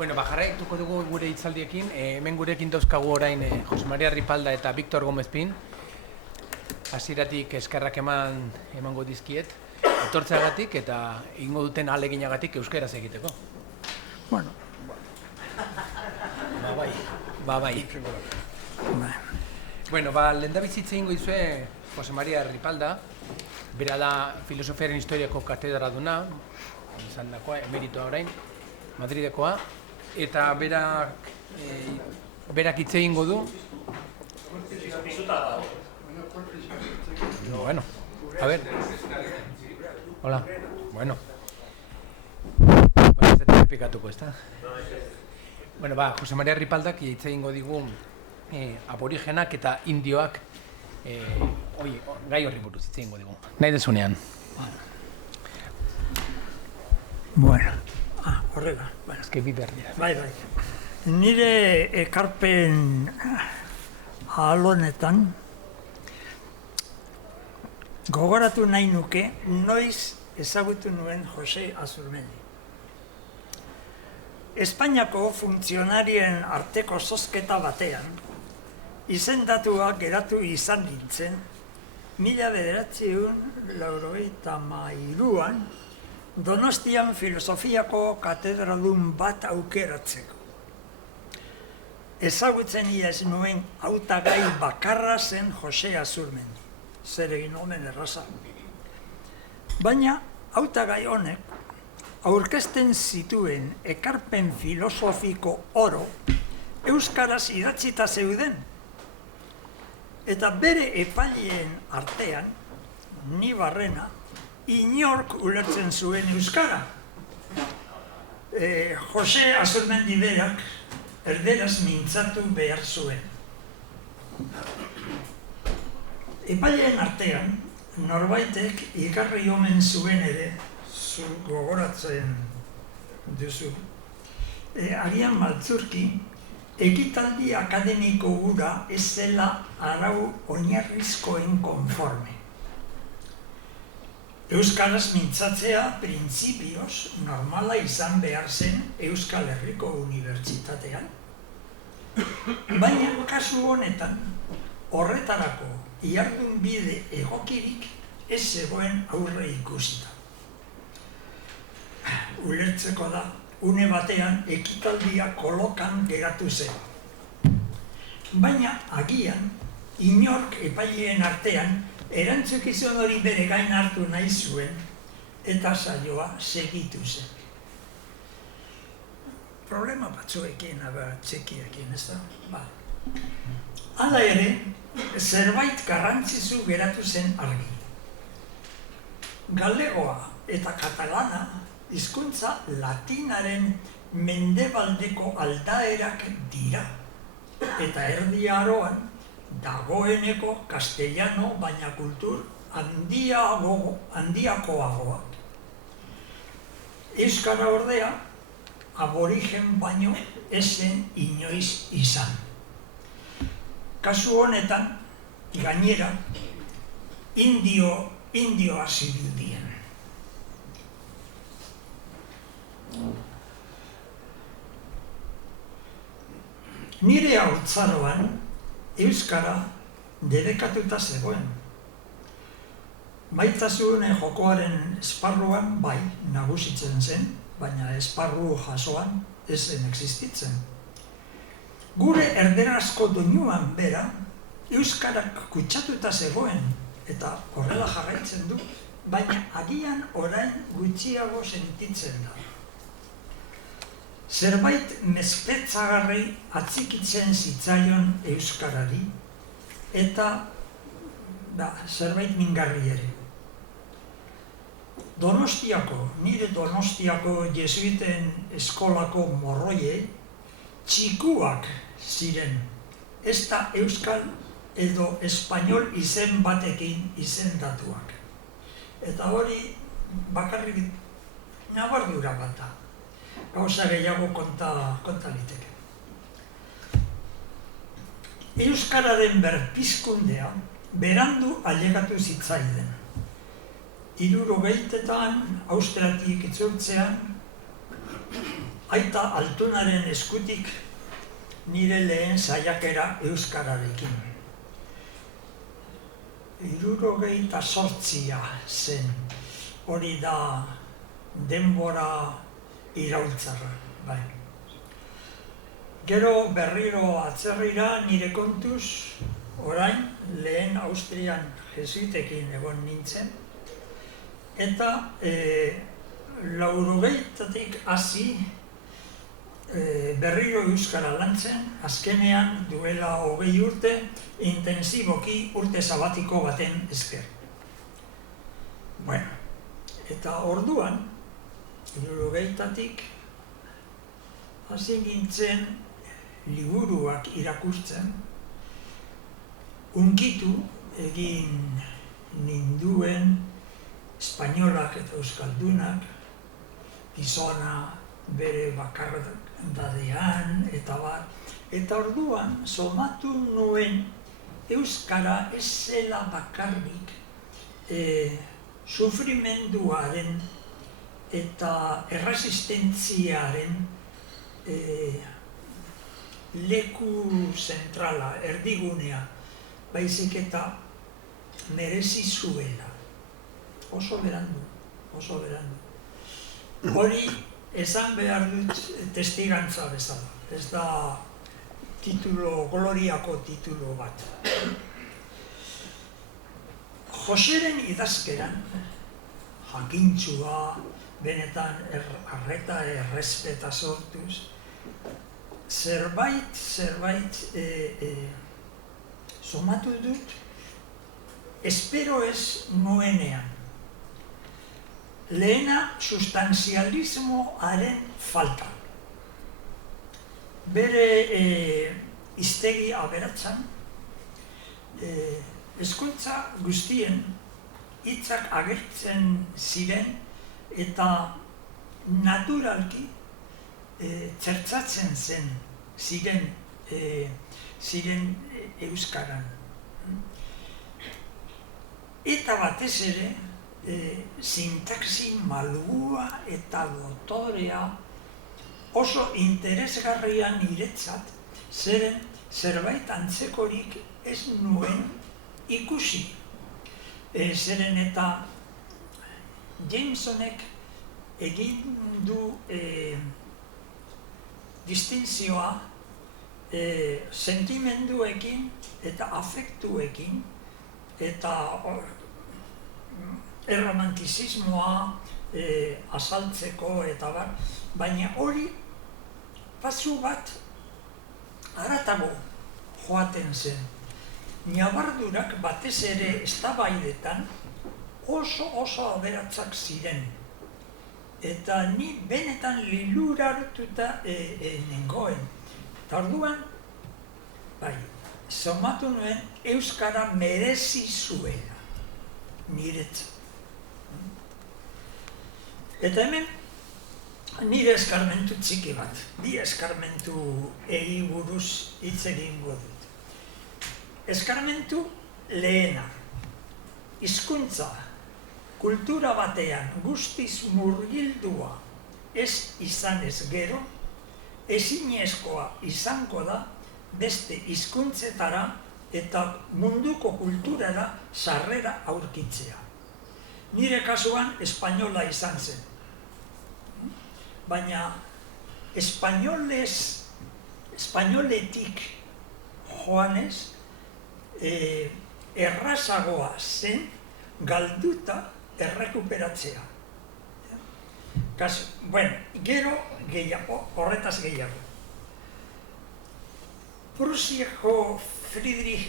Bueno, jarraituko dugu gure hitzaldiekin. Hemen gurekin dauzkagu orain Jose Maria Ripalda eta Victor Gómez Pin. Hasieratik eskerrak emango dizkiet, etortzeagatik eta egingo duten ahaleginagatik euskaraz egiteko. Bueno. Bai. Bueno, lehendabizitze egingo dizue Jose Maria Ripalda, bera da filosofiaren historiako katedraduna, izan dakoa, emeritoa orain, Madridekoa, eta berak hitz egingo du. Bueno, a ver. Hola. Bueno, ez dut errepikatuko, ez da? Bueno, Jose Maria Ripaldak hitz egingo digu aborigenak eta indioak gai horri buruz hitz egingo digu. Nahi dezunean. Bueno, horrega. Ez que bi behar dira. Bai. Nire ekarpen ahalonetan gogoratu nahi nuke noiz ezagutu nuen Jose Azurmendi. Espainiako funtzionarien arteko zozketa batean izendatua geratu izan nintzen 1993an Donostian filosofiako katedradun bat aukeratzeko. Ezagutzen ez nuen hautagai bakarra zen Jose Azurmendi, zer egin omen erraza. Baina hautagai honek aurkezten zituen ekarpen filosofiko oro euskaraz idatzita zeuden. Eta bere epaileen artean, ni barrena, inork ulertzen zuen euskara. Jose Azurmendi berak erderaz mintzatu behar zuen. Epaileen artean, norbaitek ikarri omen zuen ere, zu gogoratzen duzu, agian maltzurki, ekitaldi akademiko gura ez zela arau oinarrizkoen konforme. Euskaraz mintzatzea printzipioz normala izan behar zen Euskal Herriko Unibertsitatean. Baina kasu honetan, horretarako ihardun bide egokirik ez zegoen aurre ikusita. Ulertzeko da, une batean ekitaldia kolokan geratu zen. Baina agian, inork epaileen artean erantzukizun hori bere gain hartu nahi zuen eta saioa segitu zen. Problema batzuekin, txekiekin, ez da? Hala ere, zerbait garrantzizu geratu zen argi. Galegoa eta katalana hizkuntza latinaren mendebaldeko aldaerak dira. Eta erdi aroan dagoeneko castellano baina kultur handiakoagoak. Euskara ordea, aborigen baino esen inoiz izan. Kasu honetan, gainera, indioa zirudien. Nire haurtzaroan, euskara debekatuta zegoen. Maitasun jokoaren esparruan bai nagusitzen zen, baina esparru jasoan ez zen existitzen. Gure erderazko doinuan bera, euskarak kutsatuta zegoen, eta horrela jarraitzen du, baina agian orain gutxiago sentitzen da. Zerbait mespetzagarri atzikitzen zitzaion euskarari, eta zerbait mingarri ere. Nire Donostiako jesuiten eskolako morroie, txikuak ziren, ez da euskal edo espainol izen batekin izendatuak. Eta hori bakarrik nabardura bat da. Gauza gehiago konta liteke. Euskararen berpizkundea berandu ailegatu zitzaiden. 70etan Austriatik itzultzean Aita Altunaren eskutik nire lehen saiakera euskararekin. 78 zen, hori da denbora iraultzarra, bai. Gero berriro atzerrira nire kontuz, orain lehen Austrian jesuitekin egon nintzen, eta 80tik hasi berriro euskara lantzen, azkenean duela 20 urte, intensiboki urte sabatiko baten esker. Bueno, eta orduan, 80tik hasi nintzen liburuak irakurtzen, hunkitu egin ninduen espainolak eta euskaldunak, gizona bere bakardadean eta bar. Eta orduan, somatu nuen euskara ez zela bakarrik sufrimenduaren eta erresistentziaren leku zentrala, erdigunea, baizik eta merezi zuela. Oso berandu, oso berandu. Hori esan behar dut testigantza bezala. Ez da gloriako titulo bat. Joseren idazkeran, jakintsua, benetan arreta errespeta sortuz, zerbait somatu dut, espero ez nuenean. Lehena sustanzialismoaren falta. Bere hiztegi aberatzan, hezkuntza guztien hitzak agertzen ziren eta naturalki txertzatzen ziren euskaran. Eta batez ere, sintaxi malgua eta dotorea oso interesgarria niretzat, zeren zerbait antzekorik ez nuen ikusi. Zeren eta Jamesonek egin du distinzioa sentimenduekin eta afektuekin eta erromantizismoa azaltzeko eta bar, baina hori pasu bat haratago joaten zen. Ñabardurak batez ere eztabaidetan oso aberatsak ziren. Eta ni benetan liluratuta nengoen. Eta orduan, somatu nuen euskara merezi zuela, niretzat. Eta hemen, nire eskarmentu txiki bat, bi eskarmentu egi buruz hitz egingo dut. Eskarmentu lehena, hizkuntza, kultura batean guztiz murgildua ez izanez gero, ezinezkoa izango da beste hizkuntzetara eta munduko kulturara sarrera aurkitzea. Nire kasuan espainola izan zen. Baina espainoletik joanez errazagoa zen galduta errekuperatzea. Bueno, gero gehiago, horretaz gehiago. Prusiako Friedrich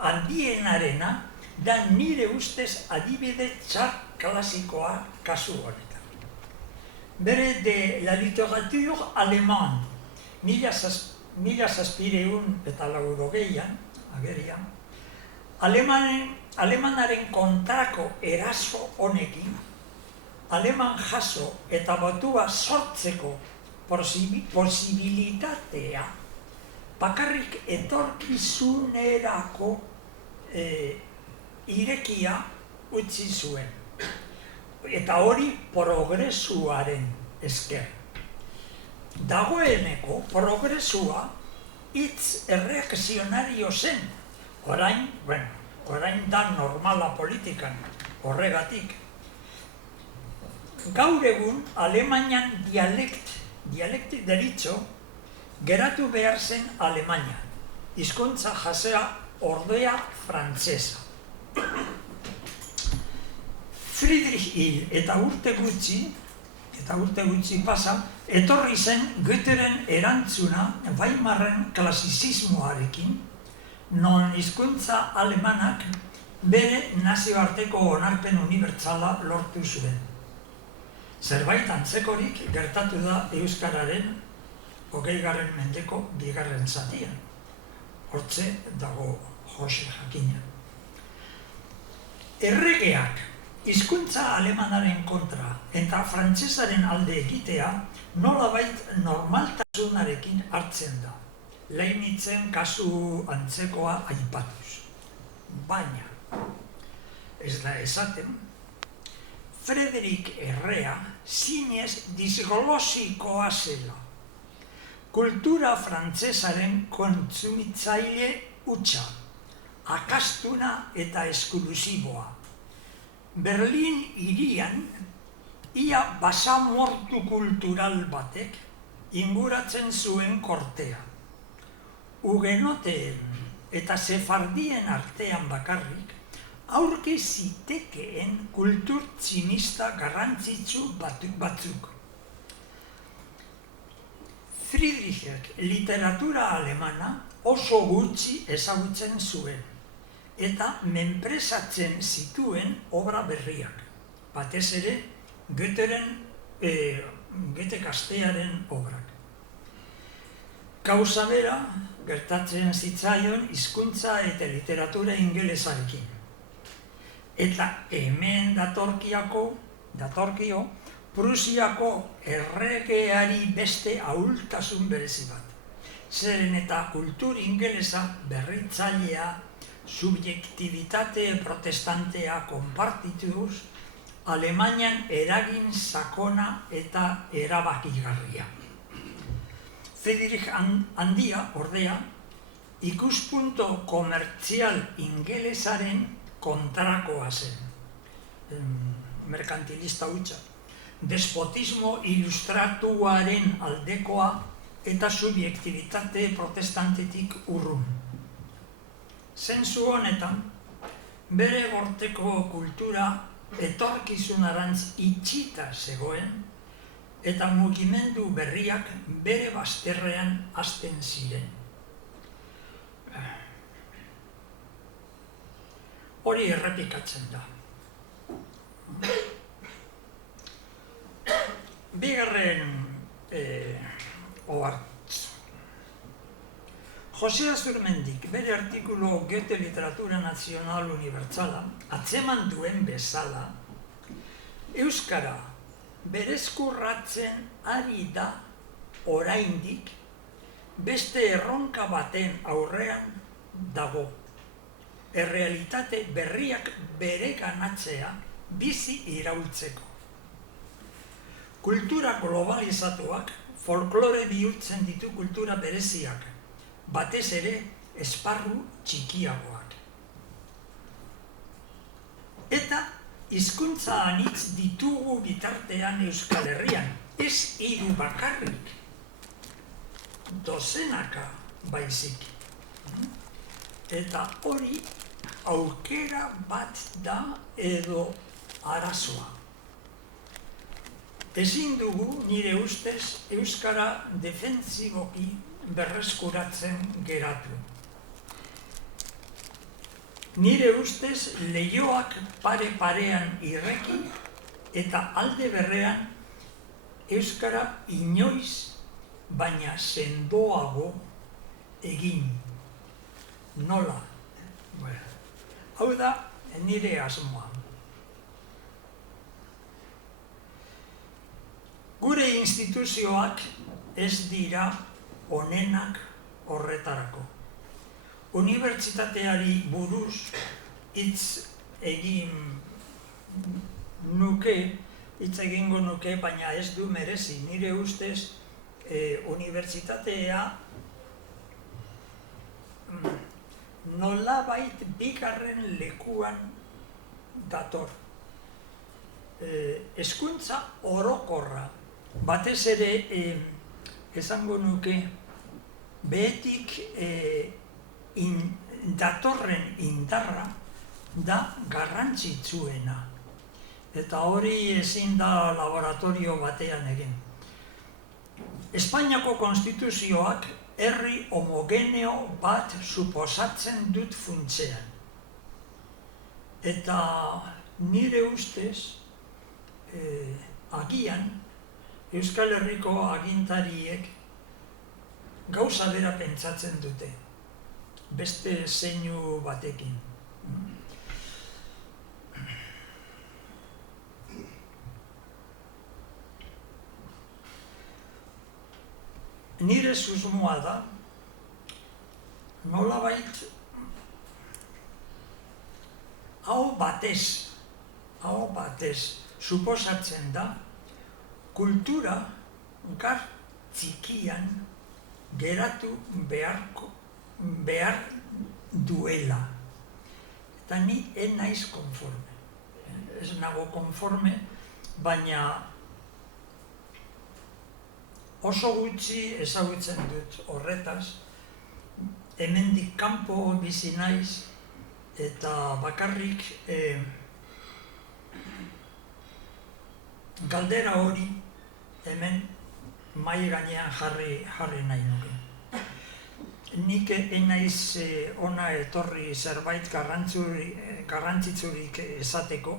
handienarena da nire ustez adibide txar klasikoa kasu honetan. Bere de la literature alemán, 1780 agerian, alemanaren kontrako eraso honekin, aleman jaso eta batua sortzeko posibilitatea bakarrik etorkizunerako irekia utzi zuen. Eta hori progresuaren esker. Dagoeneko progresua hitz erreakzionario zen. Orain da normala politikan, horregatik. Gaur egun Alemanian dialekti deritzo, geratu behar zen Alemania. Hizkuntza jasea ordea frantsesa. Friedrich Hil eta urte gutxi pasa, etorri zen Goetheren erantzuna Weimarren klasizismoarekin, non hizkuntza alemanak bere nazioarteko onarpen unibertsala lortu zuen. Zerbait antzekorik gertatu da euskararen 20. mendeko 2. zatian. Hortze dago Jose jakina. Erregeak hizkuntza alemanaren kontra eta frantsesaren alde egitea nolabait normaltasunarekin hartzen da. Leinitzen kasu antzekoa aipatuz. Baina, ez da esaten, Frederik Errea zinez disglosikoa zela. Kultura frantsesaren kontsumitzaile hutsa, akastuna eta esklusiboa. Berlin hirian, ia basamortu kultural batek inguratzen zuen kortea. Hugenoteen eta sefardien artean bakarrik, aurki zitekeen kultur tximista garrantzitsu batzuk. Friedrichek literatura alemana oso gutxi ezagutzen zuen, eta menpresatzen zituen obra berriak, batez ere Goethe Gaztearen obrak. Gauza bera gertatzen zitzaion hizkuntza eta literatura ingelesarekin. Eta hemen datorkio Prusiako erregeari beste ahultasun berezi bat. Zeren eta kultur ingelesa berritzailea, subjektibitate protestantea konpartituz, Alemanian eragin sakona eta erabakigarria. Friedrich Handia, ordea, ikuspunto komertzial ingelesaren kontrakoa zen, merkantilista hutsa, despotismo ilustratuaren aldekoa eta subjektibitate protestantetik urrun. Zentzu honetan, bere gorteko kultura etorkizunarantz itxita zegoen, eta mugimendu berriak bere bazterrean hasten ziren. Hori errepikatzen da. Bigarren ohartz. Jose Azurmendik bere artikulu Goethe Literatura Nazional Unibertsala atzeman duen bezala, euskara berezkurratzen ari da oraindik beste erronka baten aurrean dago. Errealitate berriak bereganatzea bizi iraultzeko. Kultura globalizatuak folklore bihurtzen ditu kultura bereziak, batez ere esparru txikiagoak. Eta hizkuntza anitz ditugu bitartean Euskal Herrian, ez hiru bakarrik, dozenaka baizik. Eta hori aukera bat da edo arazoa. Ezin dugu nire ustez euskara defentsiboki berreskuratzen geratu. Nire ustez leihoak pare-parean irreki eta alde berrean euskara inoiz baina sendoago egin. Nola? Hau da nire asmoa. Gure instituzioak ez dira onenak horretarako. Unibertsitateari buruz hitz egin nuke, hitz egingo nuke, baina ez du merezi. Nire ustez, unibertsitatea nolabait bigarren lekuan dator. Hezkuntza orokorra, batez ere esango nuke behetik datorren indarra da garrantzitsuena. Eta hori ezin da laboratorio batean egin. Espainiako konstituzioak herri homogeneo bat suposatzen dut funtsean. Eta nire ustez, agian, Euskal Herriko agintariek gauza bera pentsatzen dute, beste zeinu batekin. Nire susmoa da, nolabait, hau batez, suposatzen da, kultura gar txikian geratu behar duela. Eta ni naiz konforme. Ez nago konforme, baina oso gutxi ezagutzen dut horretaz, hemendik kanpo bizi naiz, eta bakarrik galdera hori hemen mahai gainean jarri nahi nuke. Nik naiz hona etorri zerbait garrantzitsurik esateko,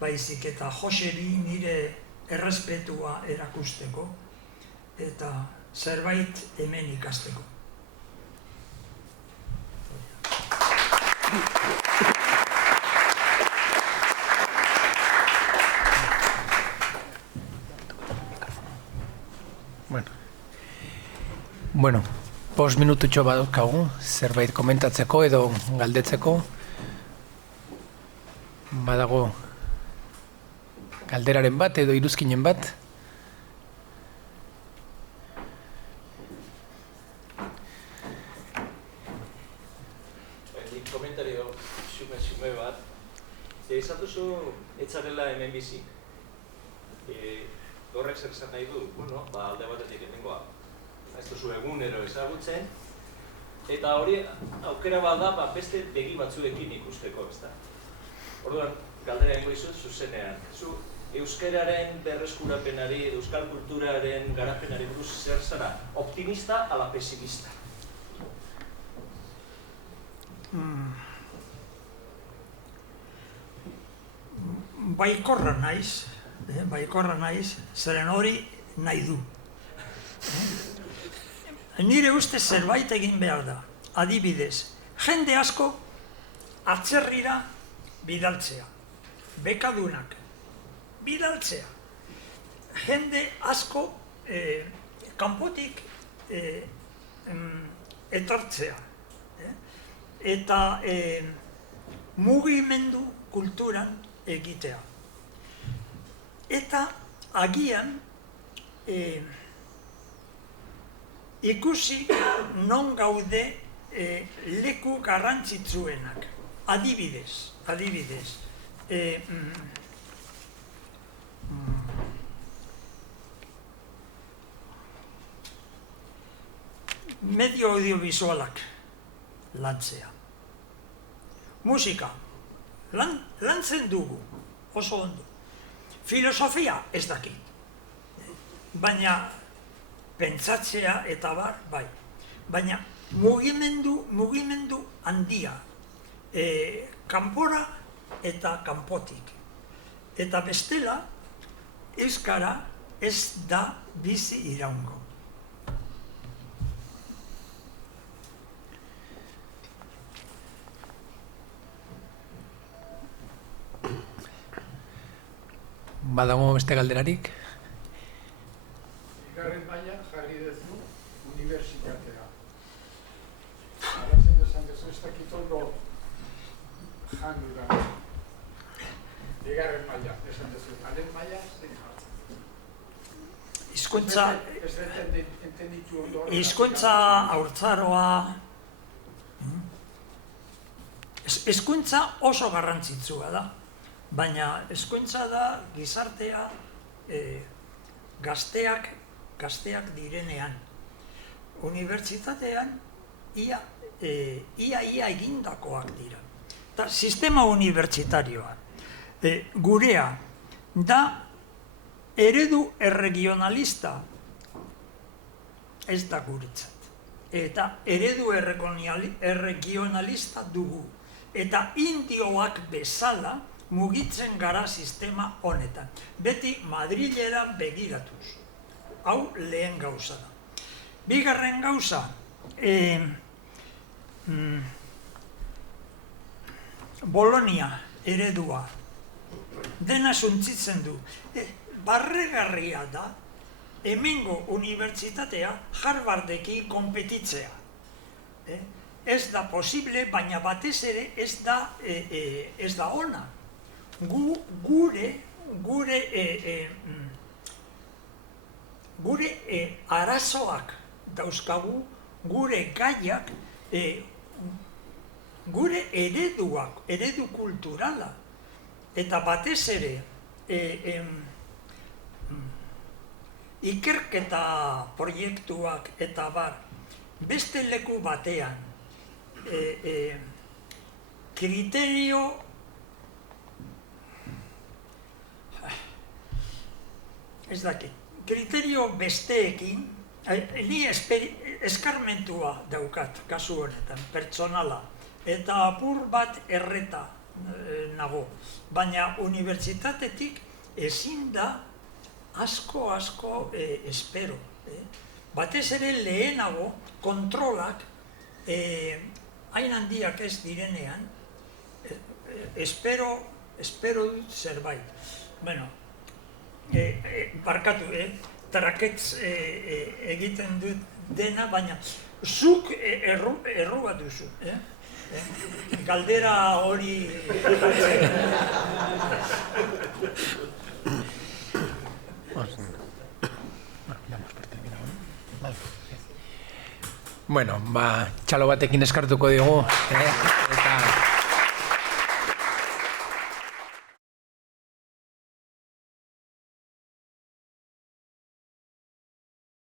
baizik eta Joseri nire errespetua erakusteko, eta zerbait hemen ikasteko. Bueno, 5 minututxo badaukagu, zerbait komentatzeko edo galdetzeko. Badago galderaren bat edo iruzkinen bat. Nik komentario xume bat. Esan duzu etzarela hemen bizi. Horrek zer esan nahi du, alde batetik etengoa. Ez duzu egunero ezagutzen, eta hori aukera bada beste begi batzuekin ikusteko, ezta? Orduan, galdera egingo dizut zuzenean. Zu euskararen berreskurapenari, euskal kulturaren garapenari buruz zer zara? Optimista ala pesimista? Baikorra naiz, zeren hori nahi du. Nire ustez zerbait egin behar da, adibidez, jende asko atzerrira bidaltzea, bekadunak, bidaltzea. Jende asko kanpotik etortzea. Eta mugimendu kulturan egitea. Eta agian ikusi non gaude leku garrantzitsuenak. Adibidez, medio audiovisualak lantzea. Musika, lantzen dugu, oso ondo. Filosofia ez dakit, baina pentsatzea eta bai. Baina mugimendu handia, kanpora eta kanpotik. Eta bestela, euskara ez da bizi iraungo. Badago beste galderarik? Bigarren maila jarri duzu unibertsitatea. Arazen desan dezu ez dakit ondo jandura. bigarren maila, esan duzu, lehen maila zein jartzen. Hizkuntza Ez entenditu ondo. hizkuntza haurtzaroa hezkuntza oso garrantzitsua da, baina hezkuntza da gizartea gazteak direnean. Unibertsitatean ia egindakoak dira. Eta sistema unibertsitarioa gurea da eredu erregionalista ez da guretzat. Eta eredu erregionalista dugu. Eta indioak bezala mugitzen gara sistema honetan. Beti Madrilera begiratuz. Hau lehen gauza da. Bigarren gauza, Bolonia eredua dena suntzitzen du. Barregarria da hemengo unibertsitatea Harvardekin konpetitzea. Ez da posible, baina batez ere ez da ona. Gure arazoak dauzkagu, gure gaiak, gure ereduak, eredu kulturala, eta batez ere ikerketa proiektuak eta beste leku batean kriterio ez dakit, kriterio besteekin ni eskarmentua daukat kasu honetan, pertsonala, eta apur bat erreta nago, baina unibertsitatetik ezin da asko espero. Batez ere lehenago kontrolak hain handiak ez direnean, espero dut zerbait. Bueno, barkatu, traketz egiten dut dena, baina zuk erru bat duzu. Galdera hori... Bueno, txalo batekin eskartuko digu, eta